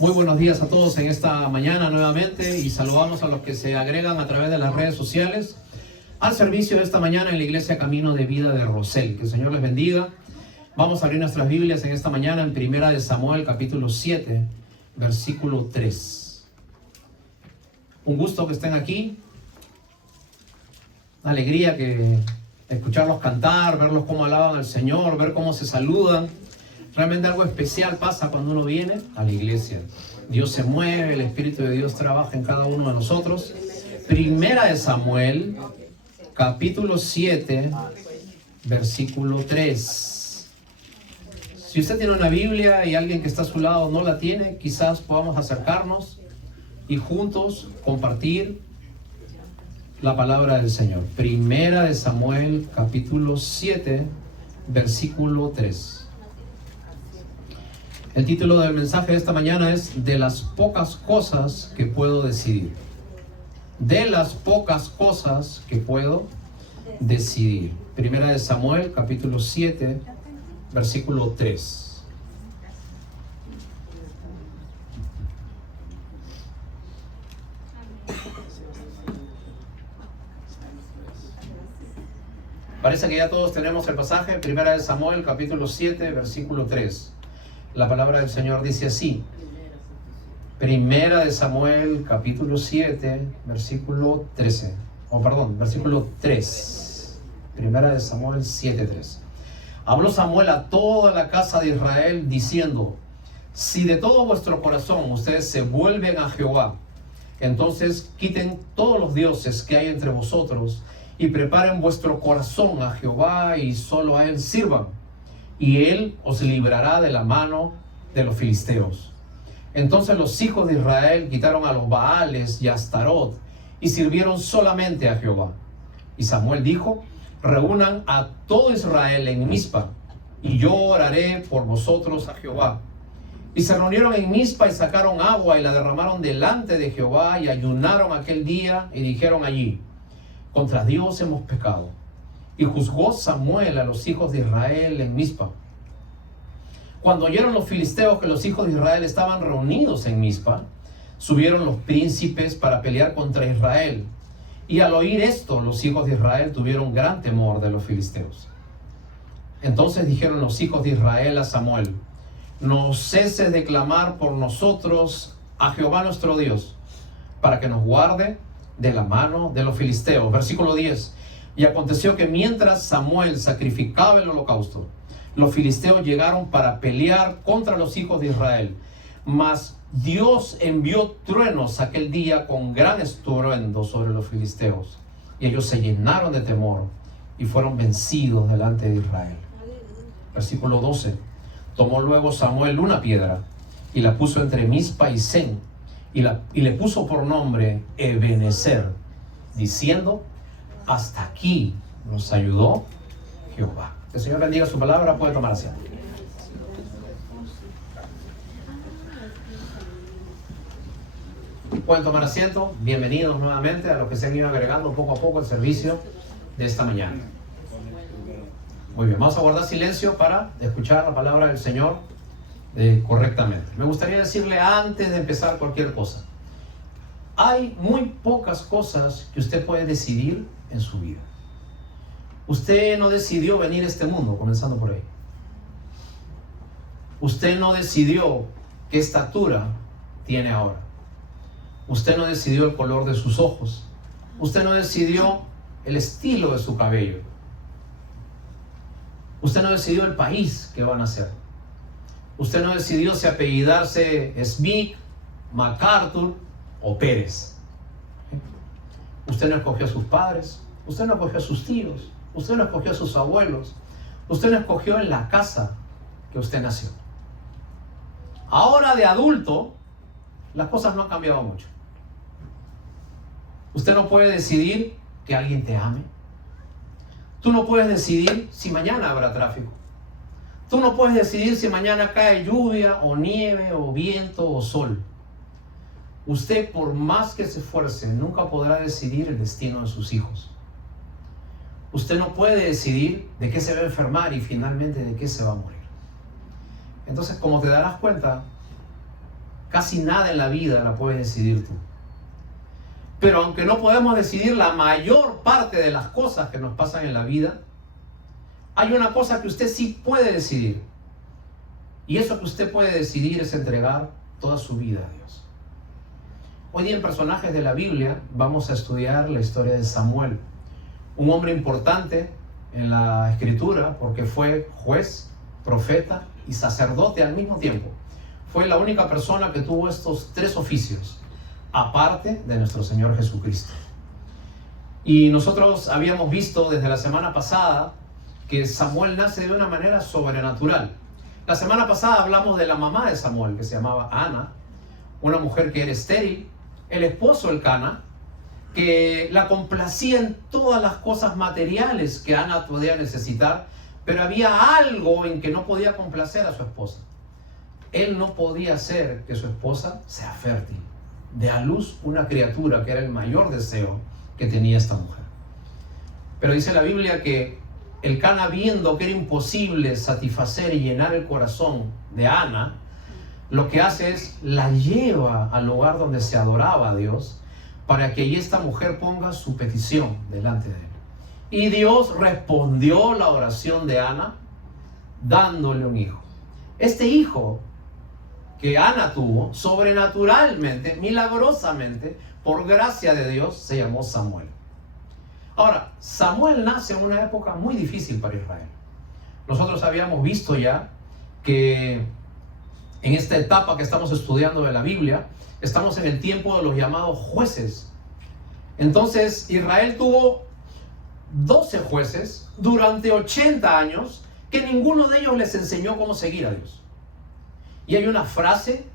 Muy buenos días a todos en esta mañana nuevamente y saludamos a los que se agregan a través de las redes sociales al servicio de esta mañana en la Iglesia Camino de Vida de Rosell. Que el Señor les bendiga. Vamos a abrir nuestras Biblias en esta mañana en 1 Samuel capítulo 7, versículo 3. Un gusto que estén aquí. Una alegría que escucharlos cantar, verlos cómo alaban al Señor, ver cómo se saludan. Realmente algo especial pasa cuando uno viene a la iglesia. Dios se mueve, el Espíritu de Dios trabaja en cada uno de nosotros. 1 Samuel, capítulo 7, versículo 3. Si usted tiene una Biblia y alguien que está a su lado no la tiene, quizás podamos acercarnos y juntos compartir la palabra del Señor. 1 Samuel, capítulo 7, versículo 3. El título del mensaje de esta mañana es De las pocas cosas que puedo decidir. De las pocas cosas que puedo decidir. 1 Samuel, capítulo 7, versículo 3. Parece que ya todos tenemos el pasaje. 1 Samuel, capítulo 7, versículo 3. La palabra del Señor dice así. 1 Samuel, capítulo 7, versículo 13. Versículo 3. 1 Samuel 7, 3. Habló Samuel a toda la casa de Israel diciendo: si de todo vuestro corazón ustedes se vuelven a Jehová, entonces quiten todos los dioses que hay entre vosotros y preparen vuestro corazón a Jehová y solo a él sirvan, y él os librará de la mano de los filisteos. Entonces los hijos de Israel quitaron a los Baales y a Astarot y sirvieron solamente a Jehová. Y Samuel dijo: reúnan a todo Israel en Mizpa, y yo oraré por vosotros a Jehová. Y se reunieron en Mizpa y sacaron agua y la derramaron delante de Jehová y ayunaron aquel día y dijeron allí: contra Dios hemos pecado. Y juzgó Samuel a los hijos de Israel en Mizpa. Cuando oyeron los filisteos que los hijos de Israel estaban reunidos en Mizpa, subieron los príncipes para pelear contra Israel. Y al oír esto, los hijos de Israel tuvieron gran temor de los filisteos. Entonces dijeron los hijos de Israel a Samuel: no ceses de clamar por nosotros a Jehová nuestro Dios, para que nos guarde de la mano de los filisteos. Versículo 10. Y aconteció que mientras Samuel sacrificaba el holocausto, los filisteos llegaron para pelear contra los hijos de Israel. Mas Dios envió truenos aquel día con gran estruendo sobre los filisteos. Y ellos se llenaron de temor y fueron vencidos delante de Israel. Versículo 12. Tomó luego Samuel una piedra y la puso entre Mizpa y Sen y le puso por nombre Ebenezer, diciendo: hasta aquí nos ayudó Jehová. Que el Señor bendiga su palabra. Puede tomar asiento. Pueden tomar asiento. Bienvenidos nuevamente a los que se han ido agregando poco a poco al servicio de esta mañana. Muy bien, vamos a guardar silencio para escuchar la palabra del Señor correctamente. Me gustaría decirle antes de empezar cualquier cosa: hay muy pocas cosas que usted puede decidir en su vida. Usted no decidió venir a este mundo, comenzando por ahí. Usted no decidió qué estatura tiene ahora. Usted no decidió el color de sus ojos. Usted no decidió el estilo de su cabello. Usted no decidió el país que va a nacer. Usted no decidió si apellidarse Smith, MacArthur o Pérez. Usted no escogió a sus padres. Usted no escogió a sus tíos. Usted no escogió a sus abuelos. Usted no escogió en la casa que usted nació. Ahora de adulto, las cosas no han cambiado mucho. Usted no puede decidir que alguien te ame. Tú no puedes decidir si mañana habrá tráfico. Tú no puedes decidir si mañana cae lluvia o nieve o viento o sol. Usted, por más que se esfuerce, nunca podrá decidir el destino de sus hijos. Usted no puede decidir de qué se va a enfermar y finalmente de qué se va a morir. Entonces, como te darás cuenta, casi nada en la vida la puedes decidir tú. Pero aunque no podemos decidir la mayor parte de las cosas que nos pasan en la vida, hay una cosa que usted sí puede decidir. Y eso que usted puede decidir es entregar toda su vida a Dios. Hoy día en Personajes de la Biblia vamos a estudiar la historia de Samuel, un hombre importante en la Escritura porque fue juez, profeta y sacerdote al mismo tiempo. Fue la única persona que tuvo estos tres oficios, aparte de nuestro Señor Jesucristo. Y nosotros habíamos visto desde la semana pasada que Samuel nace de una manera sobrenatural. La semana pasada hablamos de la mamá de Samuel, que se llamaba Ana, una mujer que era estéril, el esposo Elcana, que la complacía en todas las cosas materiales que Ana podía necesitar, pero había algo en que no podía complacer a su esposa. Él no podía hacer que su esposa sea fértil, dé a luz una criatura, que era el mayor deseo que tenía esta mujer. Pero dice la Biblia que Elcana, viendo que era imposible satisfacer y llenar el corazón de Ana, lo que hace es la lleva al lugar donde se adoraba a Dios, para que allí esta mujer ponga su petición delante de él. Y Dios respondió la oración de Ana, dándole un hijo. Este hijo que Ana tuvo, sobrenaturalmente, milagrosamente, por gracia de Dios, se llamó Samuel. Ahora, Samuel nace en una época muy difícil para Israel. Nosotros habíamos visto ya que en esta etapa que estamos estudiando de la Biblia, estamos en el tiempo de los llamados jueces. Entonces, Israel tuvo 12 jueces durante 80 años, que ninguno de ellos les enseñó cómo seguir a Dios. Y hay una frase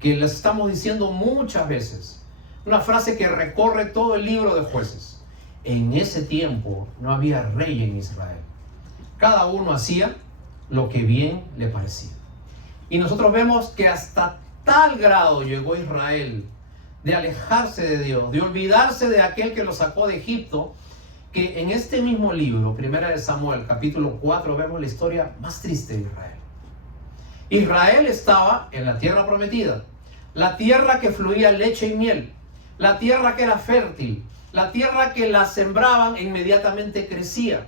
que les estamos diciendo muchas veces, una frase que recorre todo el libro de Jueces. En ese tiempo no había rey en Israel. Cada uno hacía lo que bien le parecía. Y nosotros vemos que hasta tal grado llegó Israel de alejarse de Dios, de olvidarse de aquel que lo sacó de Egipto, que en este mismo libro, Primera de Samuel, capítulo 4, vemos la historia más triste de Israel. Israel estaba en la tierra prometida, la tierra que fluía leche y miel, la tierra que era fértil, la tierra que la sembraban e inmediatamente crecía,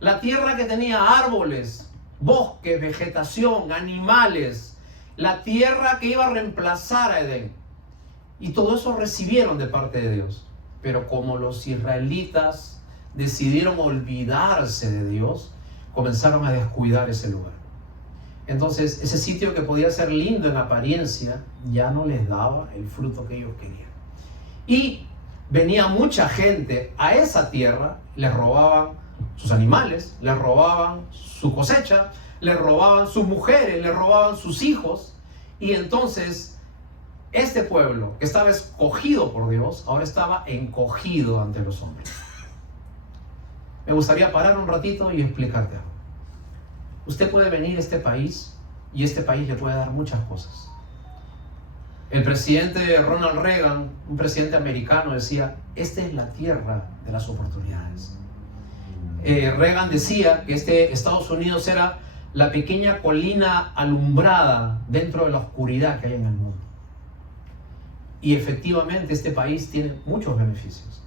la tierra que tenía árboles, bosques, vegetación, animales, la tierra que iba a reemplazar a Edén. Y todo eso recibieron de parte de Dios. Pero como los israelitas decidieron olvidarse de Dios, comenzaron a descuidar ese lugar. Entonces, ese sitio que podía ser lindo en apariencia, ya no les daba el fruto que ellos querían. Y venía mucha gente a esa tierra, les robaban sus animales, les robaban su cosecha, les robaban sus mujeres, les robaban sus hijos. Y entonces, este pueblo que estaba escogido por Dios, ahora estaba encogido ante los hombres. Me gustaría parar un ratito y explicarte algo. Usted puede venir a este país y este país le puede dar muchas cosas. El presidente Ronald Reagan, un presidente americano, decía: esta es la tierra de las oportunidades. Reagan decía que Estados Unidos era la pequeña colina alumbrada dentro de la oscuridad que hay en el mundo. Y efectivamente este país tiene muchos beneficios.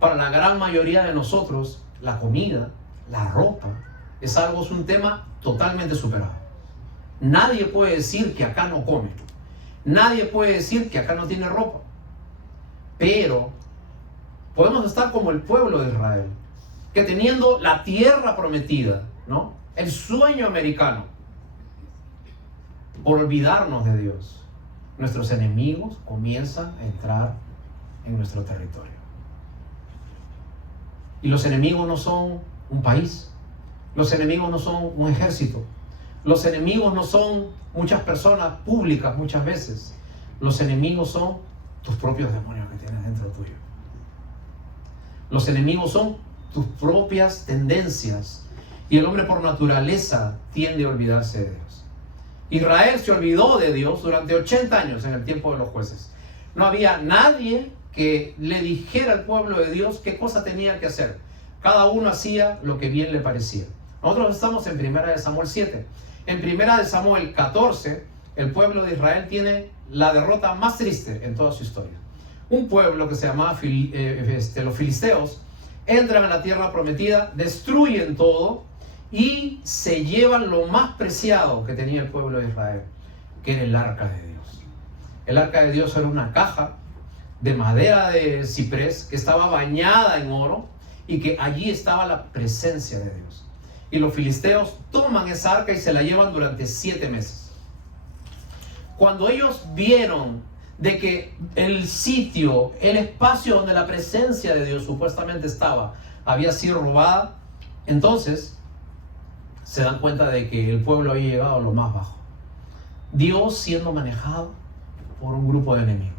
Para la gran mayoría de nosotros, la comida, la ropa, es un tema totalmente superado. Nadie puede decir que acá no come. Nadie puede decir que acá no tiene ropa. Pero podemos estar como el pueblo de Israel, que teniendo la tierra prometida, ¿no?, el sueño americano, por olvidarnos de Dios, nuestros enemigos comienzan a entrar en nuestro territorio. Y los enemigos no son un país, los enemigos no son un ejército, los enemigos no son muchas personas públicas muchas veces. Los enemigos son tus propios demonios que tienes dentro tuyo. Los enemigos son tus propias tendencias. Y el hombre por naturaleza tiende a olvidarse de Dios. Israel se olvidó de Dios durante 80 años en el tiempo de los jueces. No había nadie que le dijera al pueblo de Dios qué cosa tenía que hacer. Cada uno hacía lo que bien le parecía. Nosotros estamos en Primera de Samuel 7. En Primera de Samuel 14 el pueblo de Israel tiene la derrota más triste en toda su historia. Un pueblo que se llamaba los filisteos entran a la tierra prometida, destruyen todo y se llevan lo más preciado que tenía el pueblo de Israel, que era el arca de Dios. El arca de Dios era una caja de madera de ciprés que estaba bañada en oro y que allí estaba la presencia de Dios. Y los filisteos toman esa arca y se la llevan durante 7 meses. Cuando ellos vieron de que el sitio, el espacio donde la presencia de Dios supuestamente estaba, había sido robada, entonces se dan cuenta de que el pueblo había llegado a lo más bajo. Dios siendo manejado por un grupo de enemigos.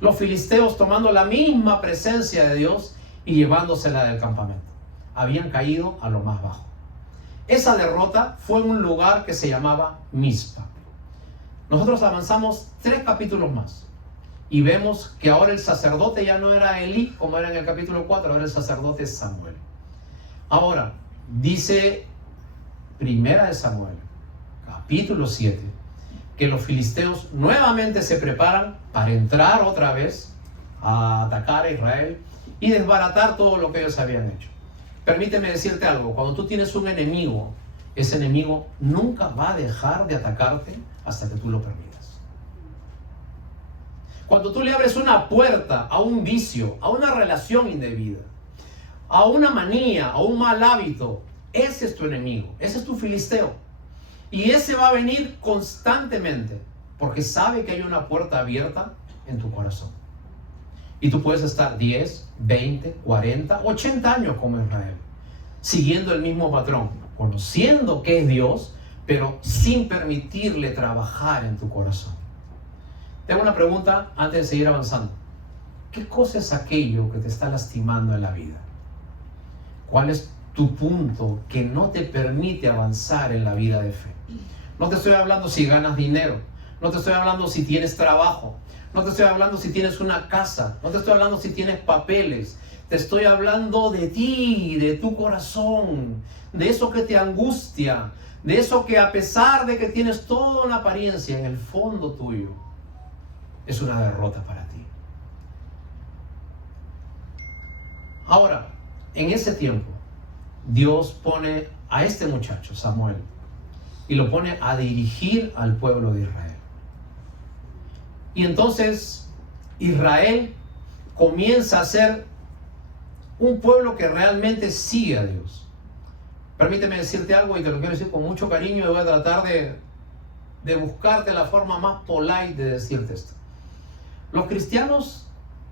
Los filisteos tomando la misma presencia de Dios y llevándosela del campamento. Habían caído a lo más bajo. Esa derrota fue en un lugar que se llamaba Mizpa. Nosotros avanzamos 3 capítulos más y vemos que ahora el sacerdote ya no era Elí como era en el capítulo 4, ahora el sacerdote es Samuel. Ahora, dice Primera de Samuel, capítulo 7, que los filisteos nuevamente se preparan para entrar otra vez a atacar a Israel y desbaratar todo lo que ellos habían hecho. Permíteme decirte algo, cuando tú tienes un enemigo, ese enemigo nunca va a dejar de atacarte hasta que tú lo permitas. Cuando tú le abres una puerta a un vicio, a una relación indebida, a una manía, a un mal hábito, ese es tu enemigo, ese es tu filisteo. Y ese va a venir constantemente porque sabe que hay una puerta abierta en tu corazón. Y tú puedes estar 10, 20, 40, 80 años como Israel, siguiendo el mismo patrón, conociendo que es Dios, pero sin permitirle trabajar en tu corazón. Tengo una pregunta antes de seguir avanzando. ¿Qué cosa es aquello que te está lastimando en la vida? ¿Cuál es tu punto que no te permite avanzar en la vida de fe? No te estoy hablando si ganas dinero, no te estoy hablando si tienes trabajo, no te estoy hablando si tienes una casa, no te estoy hablando si tienes papeles. Te estoy hablando de ti, de tu corazón, de eso que te angustia, de eso que a pesar de que tienes toda una apariencia, en el fondo tuyo es una derrota para ti. Ahora, en ese tiempo, Dios pone a este muchacho, Samuel, y lo pone a dirigir al pueblo de Israel. Y entonces Israel comienza a ser un pueblo que realmente sigue a Dios. Permíteme decirte algo y te lo quiero decir con mucho cariño y voy a tratar de buscarte la forma más polite de decirte esto. Los cristianos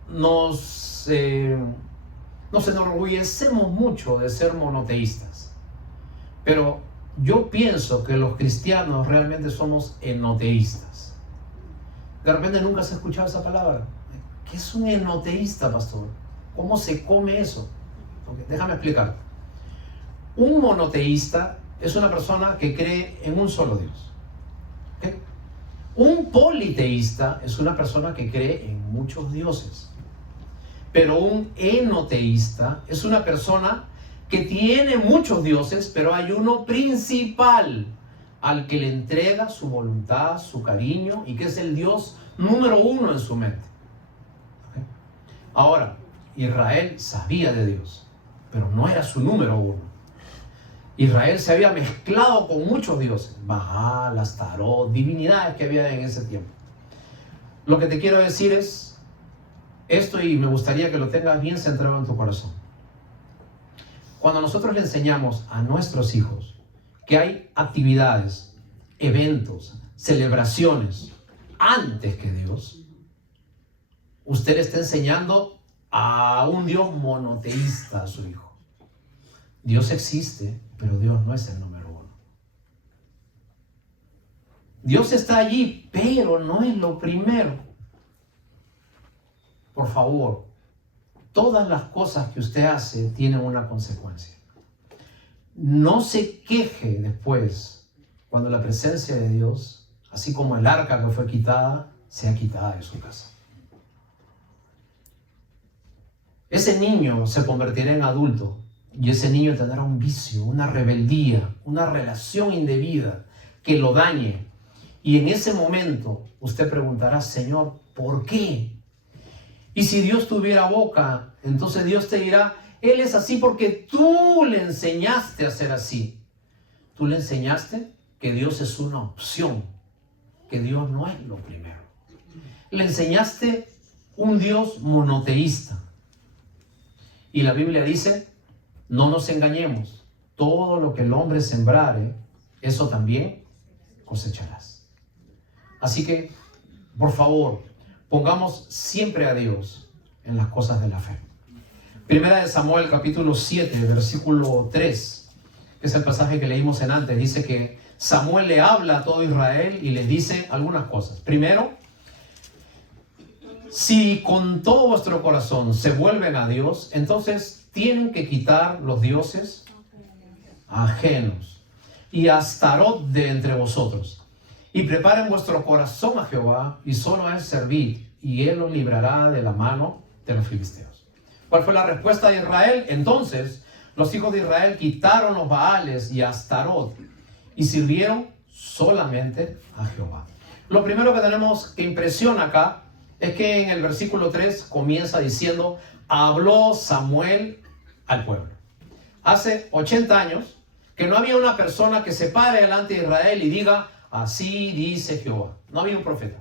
nos enorgullecemos mucho de ser monoteístas, pero yo pienso que los cristianos realmente somos enoteístas. De repente nunca se ha escuchado esa palabra. ¿Qué es un enoteísta, pastor? ¿Cómo se come eso? Porque déjame explicar. Un monoteísta es una persona que cree en un solo Dios. ¿Okay? Un politeísta es una persona que cree en muchos dioses. Pero un enoteísta es una persona que tiene muchos dioses, pero hay uno principal al que le entrega su voluntad, su cariño, y que es el Dios número 1 en su mente. ¿Okay? Ahora, Israel sabía de Dios, pero no era su número 1. Israel se había mezclado con muchos dioses, Baal, Astarot, divinidades que había en ese tiempo. Lo que te quiero decir es esto, y me gustaría que lo tengas bien centrado en tu corazón. Cuando nosotros le enseñamos a nuestros hijos que hay actividades, eventos, celebraciones antes que Dios, usted le está enseñando a un Dios monoteísta a su hijo. Dios existe, pero Dios no es el número 1. Dios está allí, pero no es lo primero. Por favor, todas las cosas que usted hace tienen una consecuencia. No se queje después cuando la presencia de Dios, así como el arca que fue quitada, sea quitada de su casa. Ese niño se convertirá en adulto y ese niño tendrá un vicio, una rebeldía, una relación indebida que lo dañe. Y en ese momento usted preguntará, Señor, ¿por qué? Y si Dios tuviera boca, entonces Dios te dirá, Él es así porque tú le enseñaste a ser así. Tú le enseñaste que Dios es una opción, que Dios no es lo primero. Le enseñaste un Dios monoteísta. Y la Biblia dice, no nos engañemos, todo lo que el hombre sembrare, eso también cosecharás. Así que, por favor, pongamos siempre a Dios en las cosas de la fe. Primera de Samuel, capítulo 7, versículo 3, que es el pasaje que leímos en antes, dice que Samuel le habla a todo Israel y les dice algunas cosas. Primero, si con todo vuestro corazón se vuelven a Dios, entonces tienen que quitar los dioses ajenos y a Astarot de entre vosotros. Y preparen vuestro corazón a Jehová y solo a Él servid, y Él os librará de la mano de los filisteos. ¿Cuál fue la respuesta de Israel? Entonces los hijos de Israel quitaron los Baales y a Astarot y sirvieron solamente a Jehová. Lo primero que tenemos que impresiona acá es que en el versículo 3 comienza diciendo, habló Samuel al pueblo. Hace 80 años que no había una persona que se pare delante de Israel y diga, así dice Jehová. No había un profeta.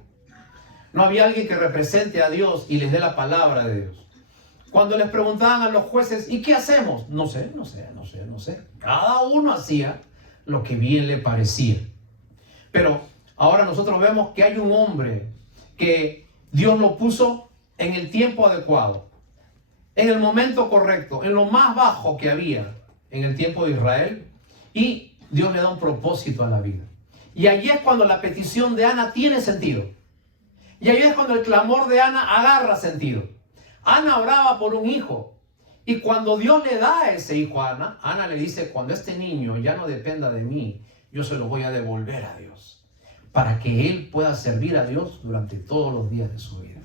No había alguien que represente a Dios y les dé la palabra de Dios. Cuando les preguntaban a los jueces, ¿y qué hacemos? No sé. Cada uno hacía lo que bien le parecía. Pero ahora nosotros vemos que hay un hombre que Dios lo puso en el tiempo adecuado, en el momento correcto, en lo más bajo que había en el tiempo de Israel, y Dios le da un propósito a la vida. Y allí es cuando la petición de Ana tiene sentido. Y allí es cuando el clamor de Ana agarra sentido. Ana oraba por un hijo. Y cuando Dios le da a ese hijo a Ana, Ana le dice, cuando este niño ya no dependa de mí, yo se lo voy a devolver a Dios, para que él pueda servir a Dios durante todos los días de su vida.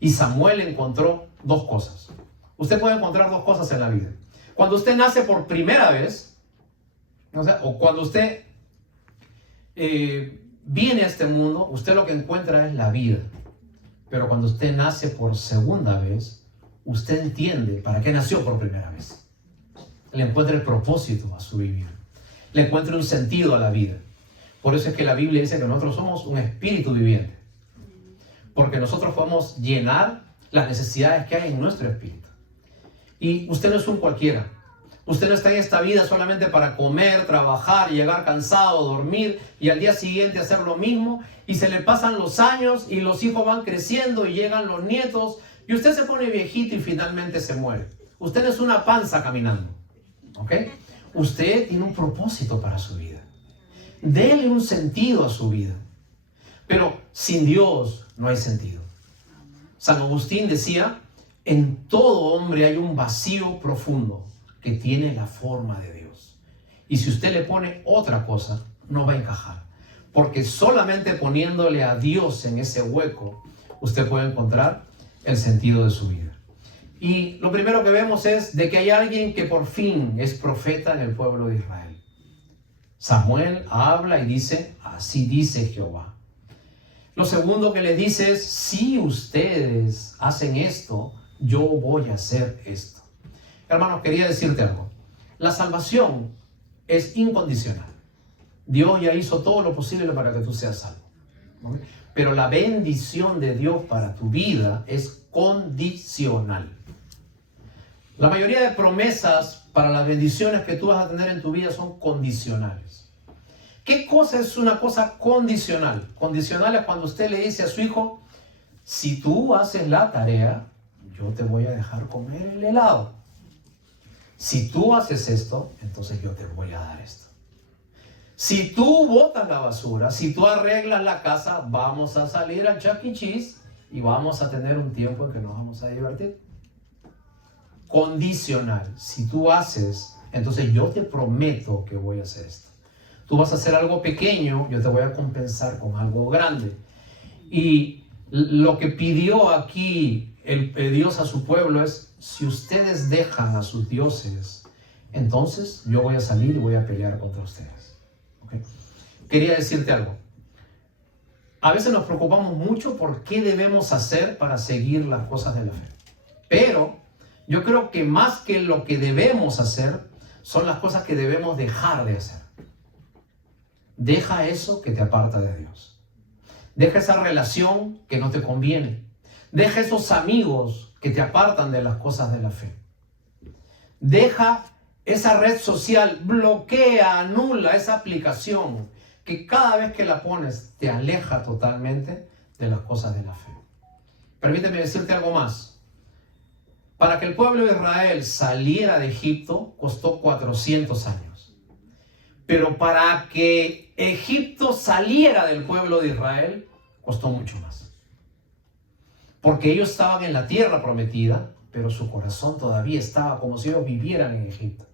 Y Samuel encontró dos cosas. Usted puede encontrar dos cosas en la vida. Cuando usted nace por primera vez, o cuando usted viene a este mundo, usted lo que encuentra es la vida. Pero cuando usted nace por segunda vez, usted entiende para qué nació por primera vez. Le encuentra el propósito a su vivir. Le encuentra un sentido a la vida. Por eso es que la Biblia dice que nosotros somos un espíritu viviente. Porque nosotros podemos llenar las necesidades que hay en nuestro espíritu. Y usted no es un cualquiera. Usted no está en esta vida solamente para comer, trabajar, llegar cansado, dormir y al día siguiente hacer lo mismo. Y se le pasan los años y los hijos van creciendo y llegan los nietos. Y usted se pone viejito y finalmente se muere. Usted no es una panza caminando. ¿Ok? Usted tiene un propósito para su vida. Dele un sentido a su vida. Pero sin Dios no hay sentido. San Agustín decía, en todo hombre hay un vacío profundo que tiene la forma de Dios. Y si usted le pone otra cosa, no va a encajar. Porque solamente poniéndole a Dios en ese hueco, usted puede encontrar el sentido de su vida. Y lo primero que vemos es de que hay alguien que por fin es profeta en el pueblo de Israel. Samuel habla y dice, así dice Jehová. Lo segundo que le dice es, si ustedes hacen esto, yo voy a hacer esto. Hermanos, quería decirte algo. La salvación es incondicional. Dios ya hizo todo lo posible para que tú seas salvo. ¿Okay? Pero la bendición de Dios para tu vida es condicional. La mayoría de promesas para las bendiciones que tú vas a tener en tu vida son condicionales. ¿Qué cosa es una cosa condicional? Condicional es cuando usted le dice a su hijo, si tú haces la tarea, yo te voy a dejar comer el helado. Si tú haces esto, entonces yo te voy a dar esto. Si tú botas la basura, si tú arreglas la casa, vamos a salir al Chuck E. Cheese y vamos a tener un tiempo en que nos vamos a divertir. Condicional. Si tú haces, entonces yo te prometo que voy a hacer esto. Tú vas a hacer algo pequeño, yo te voy a compensar con algo grande. Y lo que pidió aquí el Dios a su pueblo es, si ustedes dejan a sus dioses, entonces yo voy a salir y voy a pelear contra ustedes. ¿Okay? Quería decirte algo. A veces nos preocupamos mucho por qué debemos hacer para seguir las cosas de la fe. Pero yo creo que más que lo que debemos hacer, son las cosas que debemos dejar de hacer. Deja eso que te aparta de Dios. Deja esa relación que no te conviene. Deja esos amigos que te apartan de las cosas de la fe. Deja esa red social, bloquea, anula esa aplicación que cada vez que la pones te aleja totalmente de las cosas de la fe. Permíteme decirte algo más. Para que el pueblo de Israel saliera de Egipto costó 400 años. Pero para que Egipto saliera del pueblo de Israel costó mucho más. Porque ellos estaban en la tierra prometida, pero su corazón todavía estaba como si ellos vivieran en Egipto.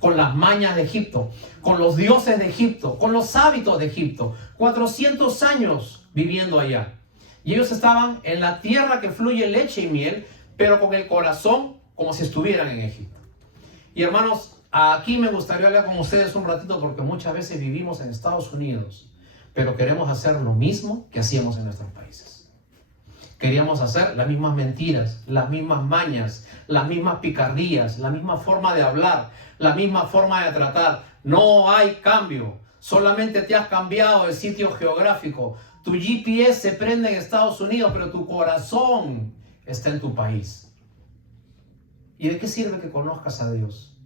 Con las mañas de Egipto, con los dioses de Egipto, con los hábitos de Egipto. 400 años viviendo allá. Y ellos estaban en la tierra que fluye leche y miel, pero con el corazón como si estuvieran en Egipto. Y hermanos, aquí me gustaría hablar con ustedes un ratito porque muchas veces vivimos en Estados Unidos, pero queremos hacer lo mismo que hacíamos en nuestros países. Queríamos hacer las mismas mentiras, las mismas mañas, las mismas picardías, la misma forma de hablar, la misma forma de tratar. No hay cambio, solamente te has cambiado de sitio geográfico. Tu GPS se prende en Estados Unidos, pero tu corazón está en tu país. ¿Y de qué sirve que conozcas a Dios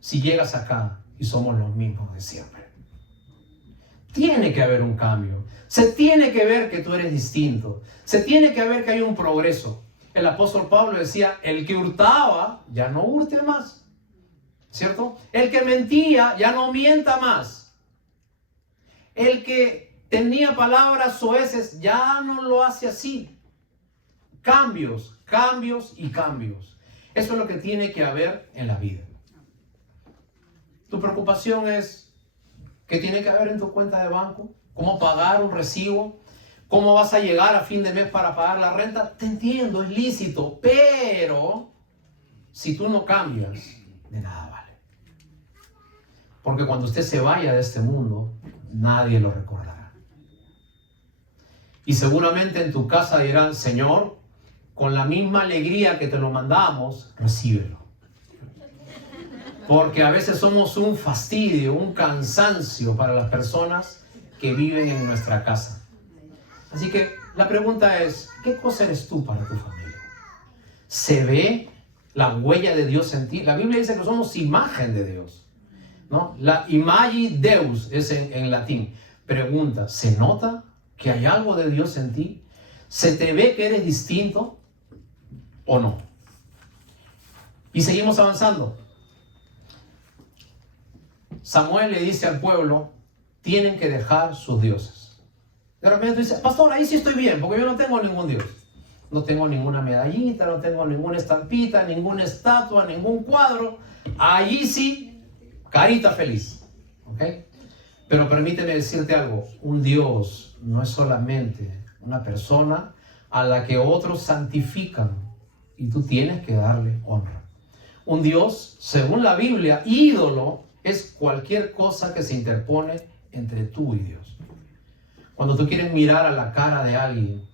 si llegas acá y somos los mismos de siempre? Tiene que haber un cambio. Se tiene que ver que tú eres distinto. Se tiene que ver que hay un progreso. El apóstol Pablo decía, el que hurtaba, ya no hurte más. ¿Cierto? El que mentía, ya no mienta más. El que tenía palabras soeces, ya no lo hace así. Cambios, cambios y cambios. Eso es lo que tiene que haber en la vida. Tu preocupación es, ¿qué tiene que haber en tu cuenta de banco? ¿Cómo pagar un recibo? ¿Cómo vas a llegar a fin de mes para pagar la renta? Te entiendo, es lícito, pero si tú no cambias, de nada vale. Porque cuando usted se vaya de este mundo, nadie lo recordará. Y seguramente en tu casa dirán, Señor, con la misma alegría que te lo mandamos, recíbelo. Porque a veces somos un fastidio, un cansancio para las personas que viven en nuestra casa. Así que la pregunta es, ¿qué cosa eres tú para tu familia? ¿Se ve la huella de Dios en ti? La Biblia dice que somos imagen de Dios, ¿no? La imagi Deus es en latín. Pregunta, ¿se nota que hay algo de Dios en ti? ¿Se te ve que eres distinto o no? Y seguimos avanzando. Samuel le dice al pueblo, tienen que dejar sus dioses. De repente dice, pastor, ahí sí estoy bien, porque yo no tengo ningún dios. No tengo ninguna medallita, no tengo ninguna estampita, ninguna estatua, ningún cuadro. Allí sí, carita feliz. ¿Okay? Pero permíteme decirte algo, un Dios no es solamente una persona a la que otros santifican y tú tienes que darle honra. Un Dios, según la Biblia, ídolo, es cualquier cosa que se interpone entre tú y Dios. Cuando tú quieres mirar a la cara de alguien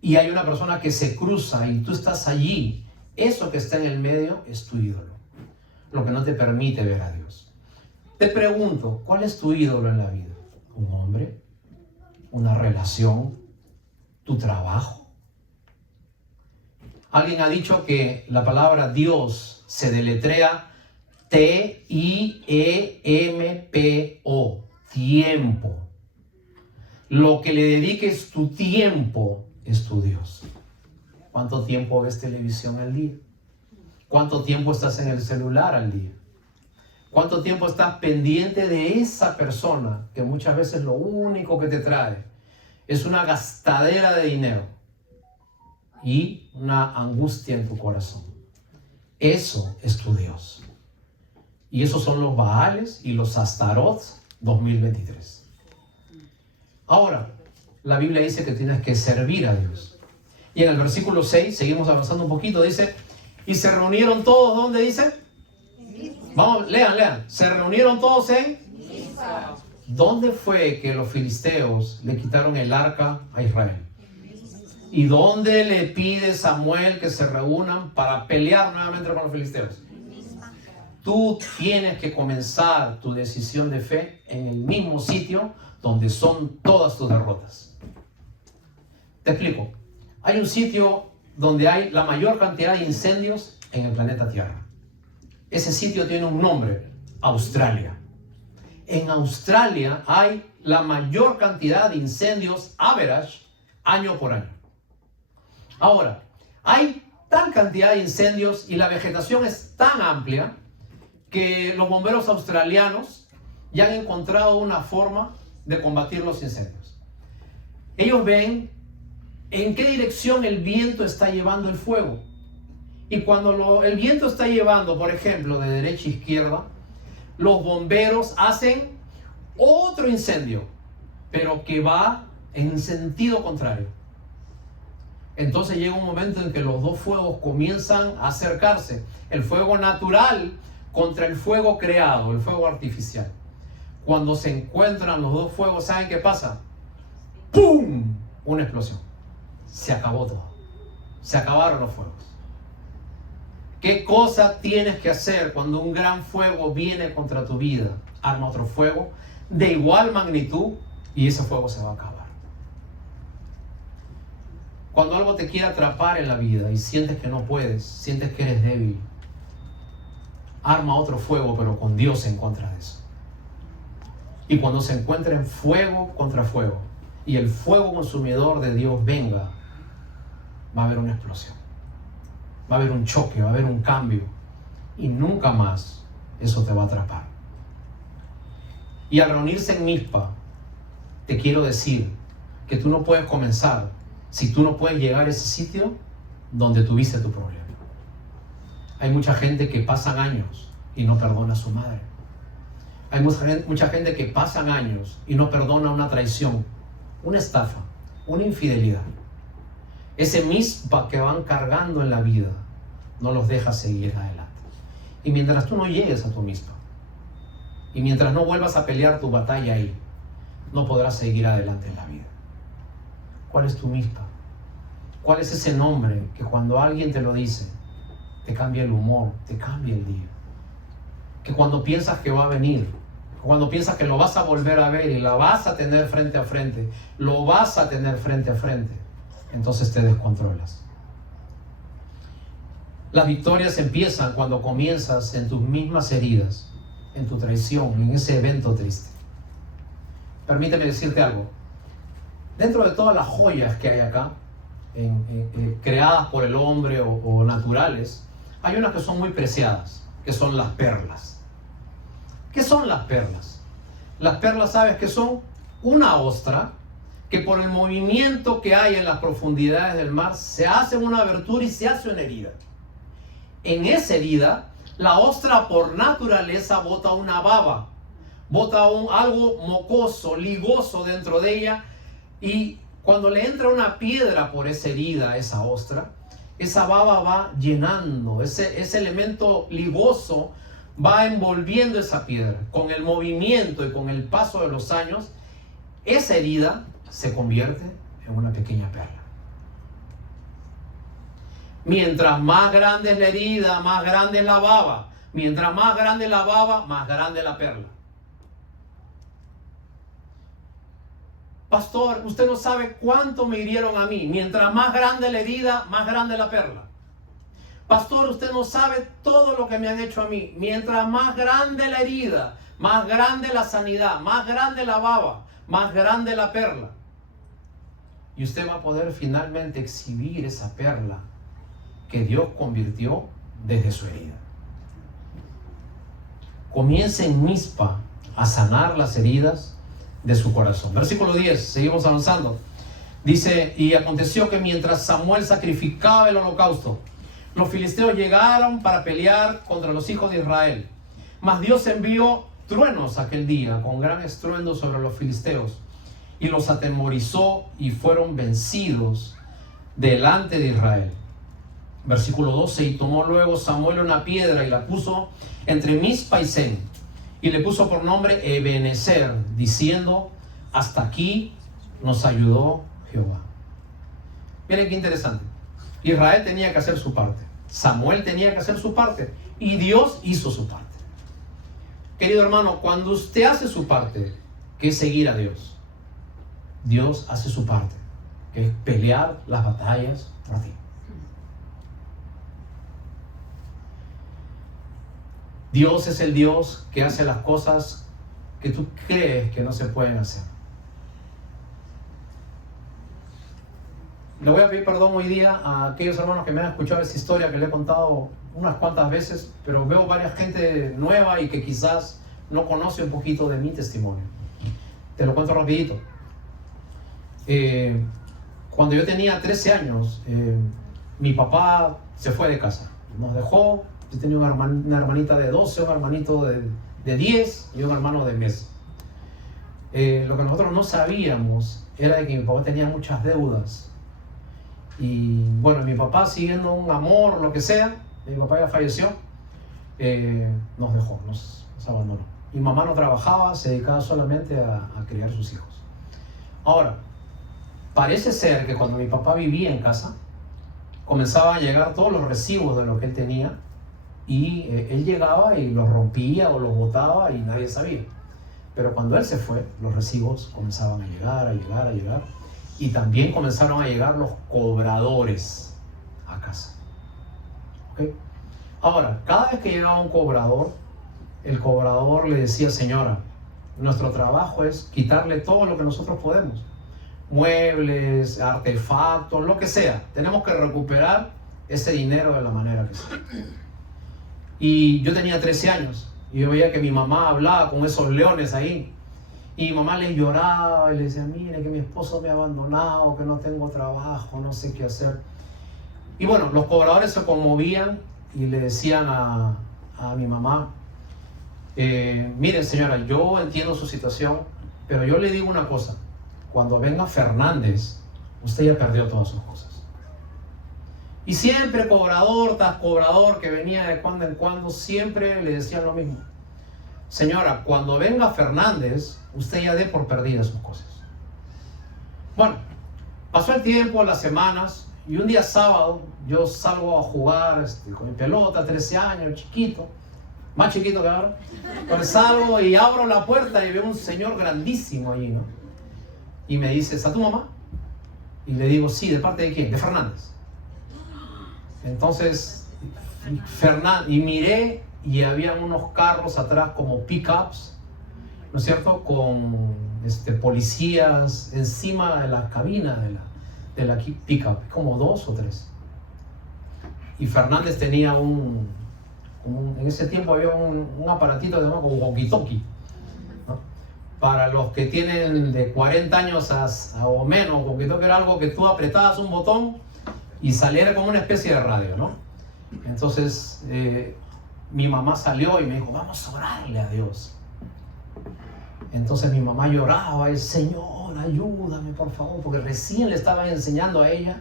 y hay una persona que se cruza y tú estás allí, eso que está en el medio es tu ídolo, lo que no te permite ver a Dios. Te pregunto, ¿cuál es tu ídolo en la vida? ¿Un hombre? ¿Una relación? ¿Tu trabajo? Alguien ha dicho que la palabra Dios se deletrea T-I-E-M-P-O, tiempo. Lo que le dediques tu tiempo es tu Dios. ¿Cuánto tiempo ves televisión al día? ¿Cuánto tiempo estás en el celular al día? ¿Cuánto tiempo estás pendiente de esa persona que muchas veces lo único que te trae es una gastadera de dinero y una angustia en tu corazón? Eso es tu Dios. Y esos son los Baales y los Astaroth 2023. Ahora, la Biblia dice que tienes que servir a Dios. Y en el versículo 6, seguimos avanzando un poquito, dice, y se reunieron todos, ¿dónde dice? Vamos, lean. Se reunieron todos en ¿dónde fue que los filisteos le quitaron el arca a Israel? ¿Y dónde le pide Samuel que se reúnan para pelear nuevamente con los filisteos? Tú tienes que comenzar tu decisión de fe en el mismo sitio donde son todas tus derrotas. Te explico. Hay un sitio donde hay la mayor cantidad de incendios en el planeta Tierra. Ese sitio tiene un nombre: Australia. En Australia hay la mayor cantidad de incendios average año por año. Ahora, hay tal cantidad de incendios y la vegetación es tan amplia que los bomberos australianos ya han encontrado una forma de combatir los incendios. Ellos ven en qué dirección el viento está llevando el fuego. Y cuando el viento está llevando, por ejemplo, de derecha a izquierda, los bomberos hacen otro incendio, pero que va en sentido contrario. Entonces llega un momento en que los dos fuegos comienzan a acercarse. El fuego natural contra el fuego creado, el fuego artificial. Cuando se encuentran los dos fuegos, ¿saben qué pasa? ¡Pum! Una explosión. Se acabó todo. Se acabaron los fuegos. ¿Qué cosa tienes que hacer cuando un gran fuego viene contra tu vida? Arma otro fuego de igual magnitud y ese fuego se va a acabar. Cuando algo te quiere atrapar en la vida y sientes que no puedes, sientes que eres débil, arma otro fuego, pero con Dios en contra de eso. Y cuando se encuentren fuego contra fuego y el fuego consumidor de Dios venga, va a haber una explosión, va a haber un choque, va a haber un cambio y nunca más eso te va a atrapar. Y al reunirse en Mizpa, te quiero decir que tú no puedes comenzar si tú no puedes llegar a ese sitio donde tuviste tu problema. Hay mucha gente que pasan años y no perdona a su madre. Hay mucha gente que pasan años y no perdona una traición, una estafa, una infidelidad. Ese Mizpa que van cargando en la vida no los deja seguir adelante. Y mientras tú no llegues a tu Mizpa, y mientras no vuelvas a pelear tu batalla ahí, no podrás seguir adelante en la vida. ¿Cuál es tu Mizpa? ¿Cuál es ese nombre que cuando alguien te lo dice, te cambia el humor, te cambia el día? Que cuando piensas que va a venir, cuando piensas que lo vas a volver a ver y la vas a tener frente a frente, lo vas a tener frente a frente, entonces te descontrolas. Las victorias empiezan cuando comienzas en tus mismas heridas, en tu traición, en ese evento triste. Permíteme decirte algo. Dentro de todas las joyas que hay acá, creadas por el hombre o naturales, hay unas que son muy preciadas, que son las perlas. ¿Qué son las perlas? Las perlas, ¿sabes qué son? Una ostra que por el movimiento que hay en las profundidades del mar se hace una abertura y se hace una herida. En esa herida, la ostra por naturaleza bota una baba, bota algo mocoso, ligoso dentro de ella, y cuando le entra una piedra por esa herida, esa ostra, esa baba va llenando, ese elemento ligoso va envolviendo esa piedra. Con el movimiento y con el paso de los años, esa herida se convierte en una pequeña perla. Mientras más grande es la herida, más grande es la baba. Mientras más grande la baba, más grande la perla. Pastor, usted no sabe cuánto me hirieron a mí. Mientras más grande la herida, más grande la perla. Pastor, usted no sabe todo lo que me han hecho a mí. Mientras más grande la herida, más grande la sanidad, más grande la baba, más grande la perla. Y usted va a poder finalmente exhibir esa perla que Dios convirtió desde su herida. Comience en Mizpa a sanar las heridas de su corazón. Versículo 10, seguimos avanzando. Dice, y aconteció que mientras Samuel sacrificaba el holocausto, los filisteos llegaron para pelear contra los hijos de Israel. Mas Dios envió truenos aquel día con gran estruendo sobre los filisteos y los atemorizó y fueron vencidos delante de Israel. Versículo 12, y tomó luego Samuel una piedra y la puso entre Mizpa y Sen, Y le puso por nombre Ebenezer, diciendo: hasta aquí nos ayudó Jehová. Miren qué interesante. Israel tenía que hacer su parte, Samuel tenía que hacer su parte, y Dios hizo su parte. Querido hermano, cuando usted hace su parte, que es seguir a Dios, Dios hace su parte, que es pelear las batallas por ti. Dios es el Dios que hace las cosas que tú crees que no se pueden hacer. Le voy a pedir perdón hoy día a aquellos hermanos que me han escuchado esta historia que le he contado unas cuantas veces, pero veo varias gente nueva y que quizás no conoce un poquito de mi testimonio. Te lo cuento rapidito. Cuando yo tenía 13 años, mi papá se fue de casa, nos dejó. Yo tenía una hermanita de 12, un hermanito de 10 y un hermano de mes. Lo que nosotros no sabíamos era de que mi papá tenía muchas deudas. Y bueno, mi papá, siguiendo un amor, lo que sea, mi papá ya falleció, nos dejó, nos abandonó. Mi mamá no trabajaba, se dedicaba solamente a criar sus hijos. Ahora, parece ser que cuando mi papá vivía en casa, comenzaban a llegar todos los recibos de lo que él tenía, y él llegaba y los rompía o los botaba y nadie sabía. Pero cuando él se fue, los recibos comenzaban a llegar, y también comenzaron a llegar los cobradores a casa. ¿Okay? Ahora, cada vez que llegaba un cobrador, el cobrador le decía: señora, nuestro trabajo es quitarle todo lo que nosotros podemos, muebles, artefactos, lo que sea. Tenemos que recuperar ese dinero de la manera que sea. Y yo tenía 13 años y yo veía que mi mamá hablaba con esos leones ahí, y mi mamá le lloraba y le decía: mire que mi esposo me ha abandonado, que no tengo trabajo, no sé qué hacer. Y bueno, los cobradores se conmovían y le decían a mi mamá: mire señora, yo entiendo su situación, pero yo le digo una cosa: cuando venga Fernández, usted ya perdió todas sus cosas. Y siempre cobrador tras cobrador que venía de cuando en cuando, siempre le decían lo mismo: señora, cuando venga Fernández, usted ya dé por perdidas sus cosas. Bueno, pasó el tiempo, las semanas, y un día sábado yo salgo a jugar con mi pelota, 13 años, chiquito, más chiquito que ahora. Pues salgo y abro la puerta y veo un señor grandísimo allí, ¿no? Y me dice: ¿está tu mamá? Y le digo: sí. ¿De parte de quién? De Fernández. Entonces, y miré y había unos carros atrás como pickups, ¿no es cierto?, con policías encima de la cabina de la pickup, como 2 o 3. Y Fernández tenía en ese tiempo había un aparatito que se llama como walkie-talkie, ¿no? Para los que tienen de 40 años o menos, walkie-talkie era algo que tú apretabas un botón y saliera como una especie de radio, ¿no? Entonces mi mamá salió y me dijo: vamos a orarle a Dios. Entonces mi mamá lloraba: el Señor, ayúdame por favor, porque recién le estaban enseñando a ella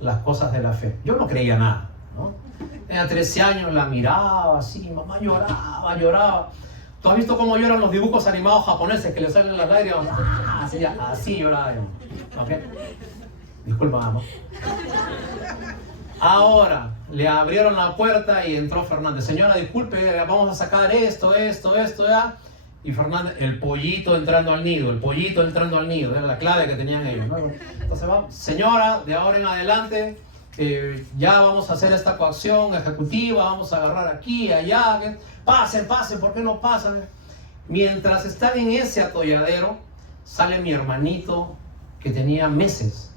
las cosas de la fe. Yo no creía nada, ¿no? Tenía 13 años, la miraba así, mi mamá lloraba. ¿Tú has visto cómo lloran los dibujos animados japoneses que le salen las lágrimas? Así lloraba yo. ¿Okay? Disculpa, mamá. Ahora le abrieron la puerta y entró Fernández. Señora, disculpe, vamos a sacar esto, ya. Y Fernández: el pollito entrando al nido, era la clave que tenían ellos, ¿no? Entonces señora, de ahora en adelante ya vamos a hacer esta coacción ejecutiva, vamos a agarrar aquí, allá, pasen, ¿por qué no pasan? Mientras estaba en ese atolladero, sale mi hermanito que tenía meses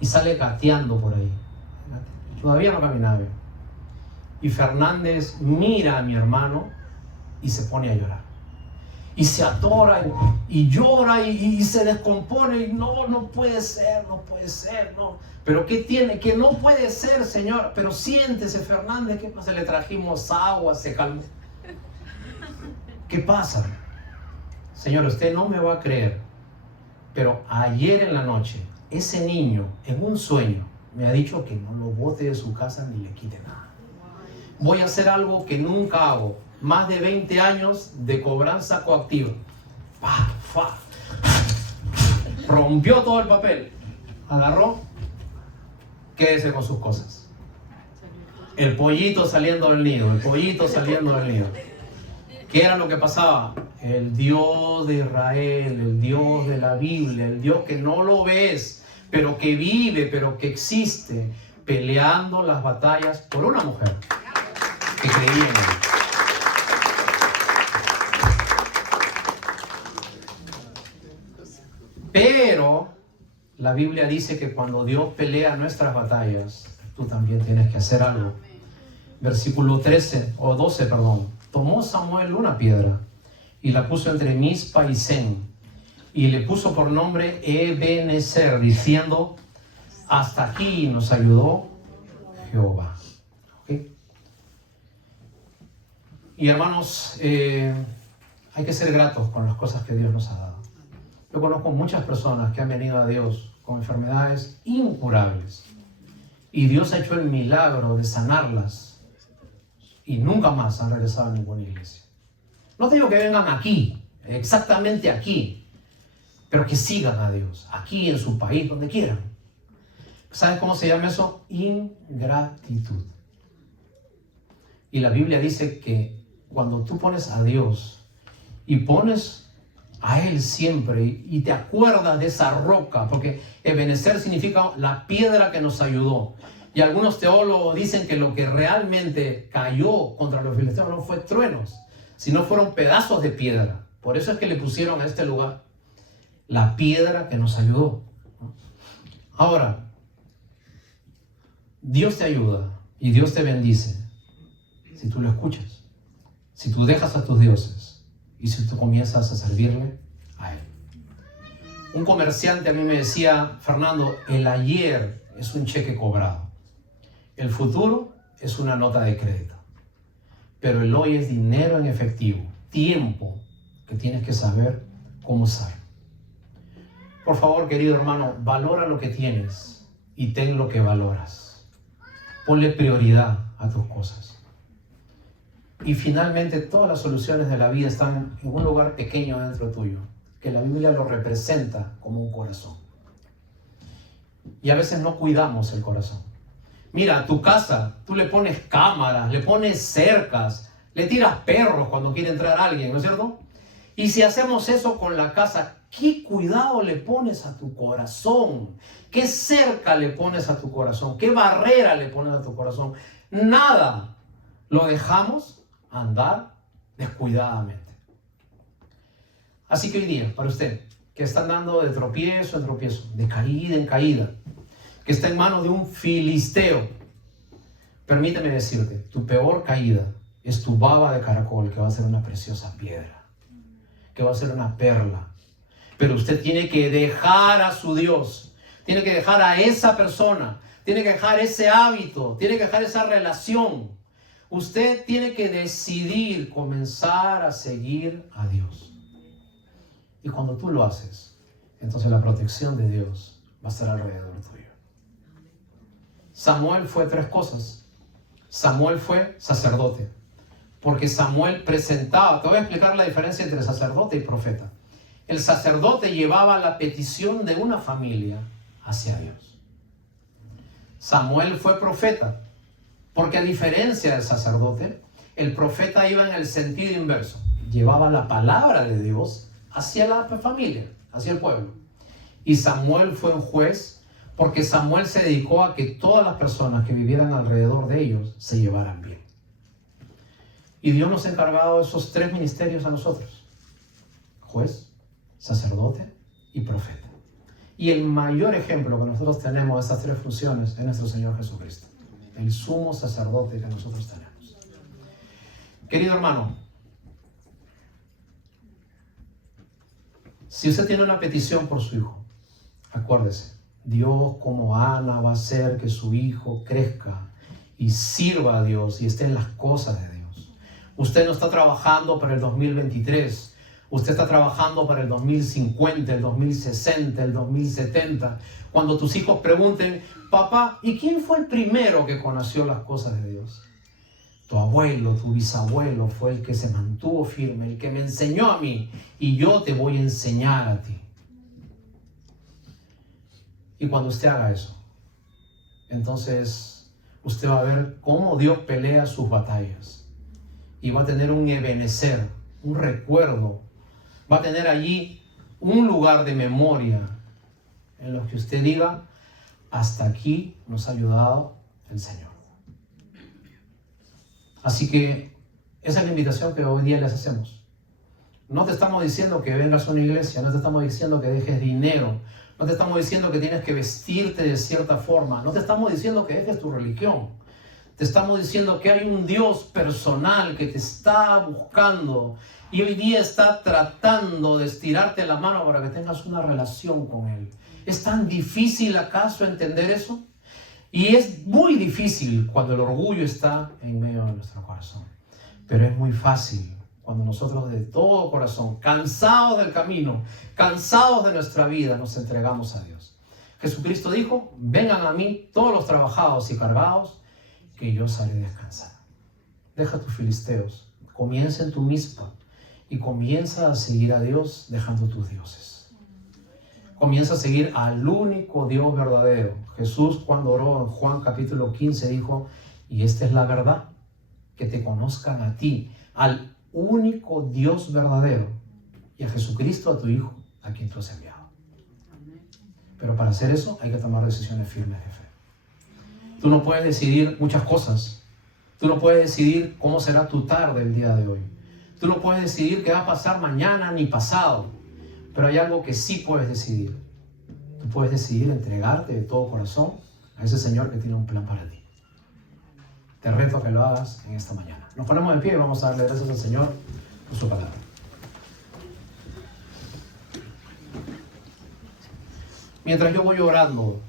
y sale gateando por ahí. Todavía no caminaba bien. Y Fernández mira a mi hermano y se pone a llorar. Y se atora y llora y se descompone. Y no puede ser, no. Pero ¿qué tiene? Que no puede ser, señor. Pero siéntese, Fernández. ¿Qué pasa? Le trajimos agua, se calmó. ¿Qué pasa? Señor, usted no me va a creer, pero ayer en la noche, ese niño, en un sueño, me ha dicho que no lo bote de su casa ni le quite nada. Voy a hacer algo que nunca hago. más de 20 años de cobranza coactiva. ¡Pah! ¡Fua! Rompió todo el papel. Agarró, quédese con sus cosas. El pollito saliendo del nido, el pollito saliendo del nido. ¿Qué era lo que pasaba? El Dios de Israel, el Dios de la Biblia, el Dios que no lo ves, pero que vive, pero que existe, peleando las batallas por una mujer que creía en él. Pero la Biblia dice que cuando Dios pelea nuestras batallas, tú también tienes que hacer algo. Versículo 13 o 12, perdón. Tomó Samuel una piedra y la puso entre Mizpa y Sen y le puso por nombre Ebenezer, diciendo: hasta aquí nos ayudó Jehová. ¿Okay? Y hermanos, hay que ser gratos con las cosas que Dios nos ha dado. Yo conozco muchas personas que han venido a Dios con enfermedades incurables y Dios ha hecho el milagro de sanarlas y nunca más han regresado a ninguna iglesia. No te digo que vengan aquí, exactamente aquí, pero que sigan a Dios, aquí en su país, donde quieran. ¿Sabes cómo se llama eso? Ingratitud. Y la Biblia dice que cuando tú pones a Dios y pones a Él siempre y te acuerdas de esa roca, porque Ebenezer significa la piedra que nos ayudó. Y algunos teólogos dicen que lo que realmente cayó contra los filisteos no fue truenos, sino fueron pedazos de piedra. Por eso es que le pusieron a este lugar la piedra que nos ayudó. Ahora, Dios te ayuda y Dios te bendice si tú lo escuchas, si tú dejas a tus dioses y si tú comienzas a servirle a Él. Un comerciante a mí me decía: Fernando, el ayer es un cheque cobrado, el futuro es una nota de crédito, pero el hoy es dinero en efectivo, tiempo que tienes que saber cómo usar. Por favor, querido hermano, valora lo que tienes y ten lo que valoras. Ponle prioridad a tus cosas. Y finalmente, todas las soluciones de la vida están en un lugar pequeño dentro tuyo, que la Biblia lo representa como un corazón. Y a veces no cuidamos el corazón. Mira, a tu casa, tú le pones cámaras, le pones cercas, le tiras perros cuando quiere entrar alguien, ¿no es cierto? Y si hacemos eso con la casa, ¿qué cuidado le pones a tu corazón? ¿Qué cerca le pones a tu corazón? ¿Qué barrera le pones a tu corazón? Nada. Lo dejamos andar descuidadamente. Así que hoy día, para usted, que está andando de tropiezo en tropiezo, de caída en caída, que está en manos de un filisteo, permíteme decirte, tu peor caída es tu baba de caracol, que va a ser una preciosa piedra, que va a ser una perla. Pero usted tiene que dejar a su Dios, tiene que dejar a esa persona, tiene que dejar ese hábito, tiene que dejar esa relación. Usted tiene que decidir comenzar a seguir a Dios. Y cuando tú lo haces, entonces la protección de Dios va a estar alrededor tuyo. Samuel fue tres cosas. Samuel fue sacerdote, porque Samuel presentaba, te voy a explicar la diferencia entre sacerdote y profeta. El sacerdote llevaba la petición de una familia hacia Dios. Samuel fue profeta, porque a diferencia del sacerdote, el profeta iba en el sentido inverso. Llevaba la palabra de Dios hacia la familia, hacia el pueblo. Y Samuel fue un juez, porque Samuel se dedicó a que todas las personas que vivieran alrededor de ellos se llevaran bien. Y Dios nos ha encargado esos tres ministerios a nosotros: juez, sacerdote y profeta. Y el mayor ejemplo que nosotros tenemos de estas tres funciones es nuestro Señor Jesucristo, el sumo sacerdote que nosotros tenemos. Querido hermano, si usted tiene una petición por su hijo, acuérdese, Dios como Ana va a hacer que su hijo crezca y sirva a Dios y esté en las cosas de Dios. Usted no está trabajando para el 2023, usted está trabajando para el 2050, el 2060, el 2070. Cuando tus hijos pregunten: papá, ¿y quién fue el primero que conoció las cosas de Dios? Tu abuelo, tu bisabuelo fue el que se mantuvo firme, el que me enseñó a mí, y yo te voy a enseñar a ti. Y cuando usted haga eso, entonces usted va a ver cómo Dios pelea sus batallas. Y va a tener un ebenecer, un recuerdo. Va a tener allí un lugar de memoria en los que usted diga, hasta aquí nos ha ayudado el Señor. Así que esa es la invitación que hoy día les hacemos. No te estamos diciendo que vengas a una iglesia, no te estamos diciendo que dejes dinero, no te estamos diciendo que tienes que vestirte de cierta forma, no te estamos diciendo que dejes tu religión. Te estamos diciendo que hay un Dios personal que te está buscando y hoy día está tratando de estirarte la mano para que tengas una relación con Él. ¿Es tan difícil acaso entender eso? Y es muy difícil cuando el orgullo está en medio de nuestro corazón. Pero es muy fácil cuando nosotros de todo corazón, cansados del camino, cansados de nuestra vida, nos entregamos a Dios. Jesucristo dijo, vengan a mí todos los trabajados y cargados, que yo os haré descansar. Deja tus filisteos, comienza en tu Mizpa y comienza a seguir a Dios dejando tus dioses. Comienza a seguir al único Dios verdadero. Jesús, cuando oró en Juan capítulo 15, dijo, y esta es la verdad, que te conozcan a ti, al único Dios verdadero, y a Jesucristo, a tu Hijo, a quien tú has enviado. Pero para hacer eso hay que tomar decisiones firmes de fe. Tú no puedes decidir muchas cosas. Tú no puedes decidir cómo será tu tarde el día de hoy. Tú no puedes decidir qué va a pasar mañana ni pasado. Pero hay algo que sí puedes decidir. Tú puedes decidir entregarte de todo corazón a ese Señor que tiene un plan para ti. Te reto a que lo hagas en esta mañana. Nos ponemos de pie y vamos a darle gracias al Señor por su palabra. Mientras yo voy orando,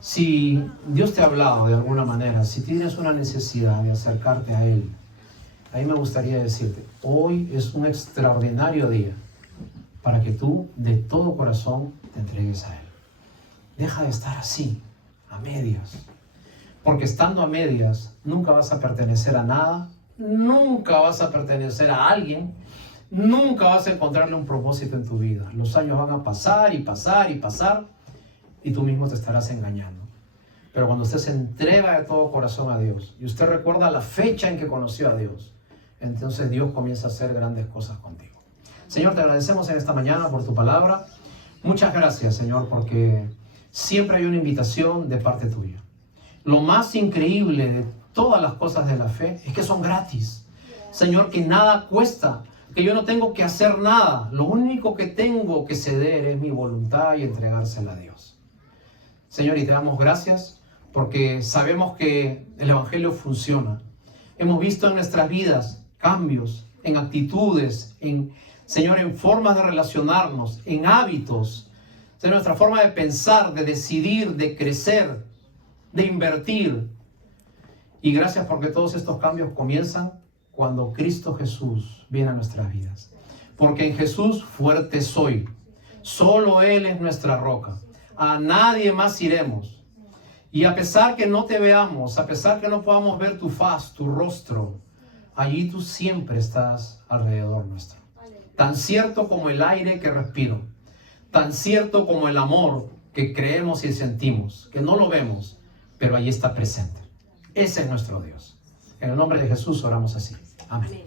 si Dios te ha hablado de alguna manera, si tienes una necesidad de acercarte a Él, a mí me gustaría decirte, hoy es un extraordinario día para que tú de todo corazón te entregues a Él. Deja de estar así, a medias. Porque estando a medias, nunca vas a pertenecer a nada, nunca vas a pertenecer a alguien, nunca vas a encontrarle un propósito en tu vida. Los años van a pasar y pasar y pasar, y tú mismo te estarás engañando. Pero cuando usted se entrega de todo corazón a Dios, y usted recuerda la fecha en que conoció a Dios, entonces Dios comienza a hacer grandes cosas contigo. Señor, te agradecemos en esta mañana por tu palabra. Muchas gracias, Señor, porque siempre hay una invitación de parte tuya. Lo más increíble de todas las cosas de la fe es que son gratis. Señor, que nada cuesta, que yo no tengo que hacer nada. Lo único que tengo que ceder es mi voluntad y entregársela a Dios. Señor, y te damos gracias porque sabemos que el Evangelio funciona. Hemos visto en nuestras vidas cambios, en actitudes, Señor, en formas de relacionarnos, en hábitos, en nuestra forma de pensar, de decidir, de crecer, de invertir. Y gracias porque todos estos cambios comienzan cuando Cristo Jesús viene a nuestras vidas. Porque en Jesús fuerte soy. Solo Él es nuestra roca. A nadie más iremos. Y a pesar que no te veamos, a pesar que no podamos ver tu faz, tu rostro, allí tú siempre estás alrededor nuestro. Tan cierto como el aire que respiro, tan cierto como el amor que creemos y sentimos, que no lo vemos, pero allí está presente. Ese es nuestro Dios. En el nombre de Jesús oramos así. Amén.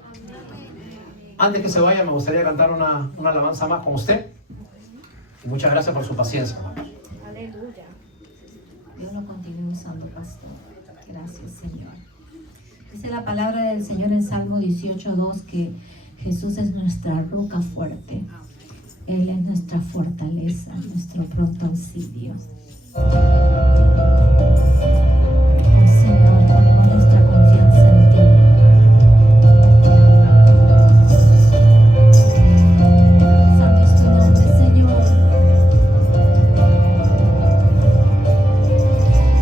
Antes que se vaya, me gustaría cantar una alabanza más con usted. Y muchas gracias por su paciencia, hermanos. Aleluya. Dios lo continúe usando, pastor. Gracias, Señor. Dice la palabra del Señor en Salmo 18:2 que Jesús es nuestra roca fuerte. Él es nuestra fortaleza, nuestro pronto auxilio. Oh, Señor, ponemos nuestra confianza en ti. Santo es tu nombre, Señor.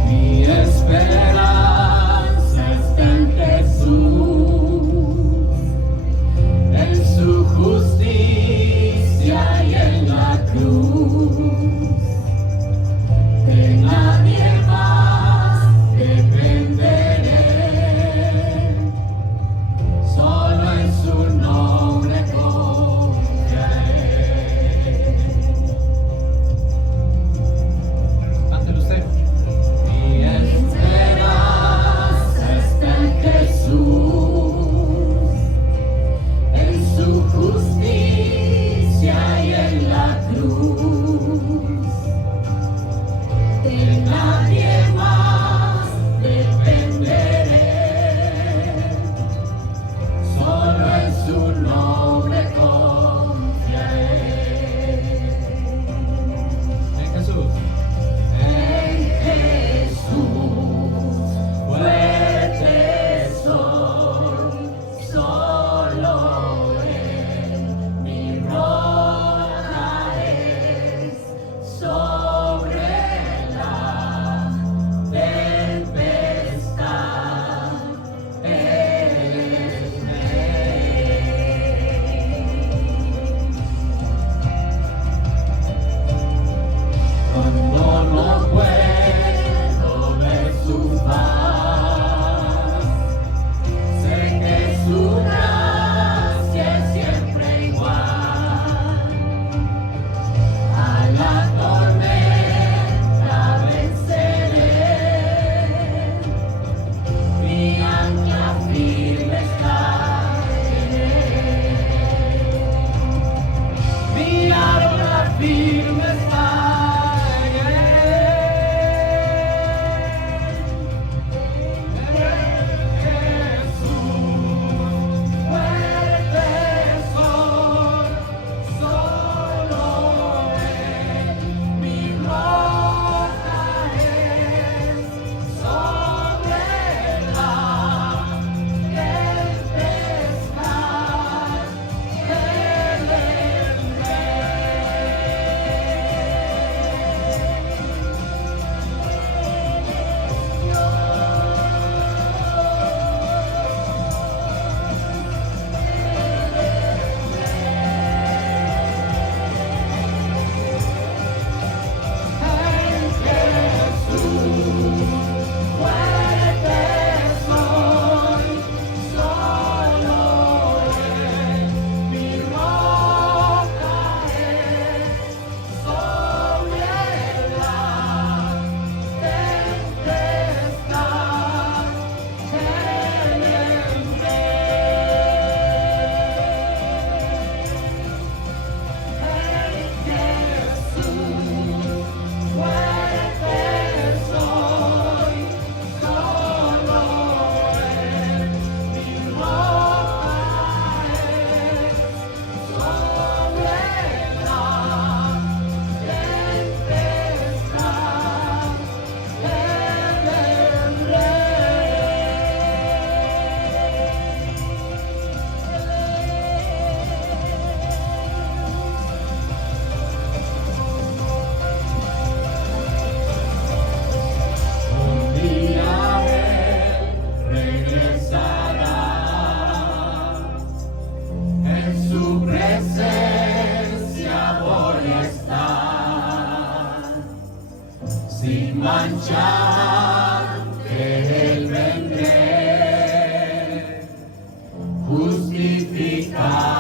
Mi esperanza está en Jesús, en su justicia y en la cruz. De nadie más. manchar, Él vendré, justificar.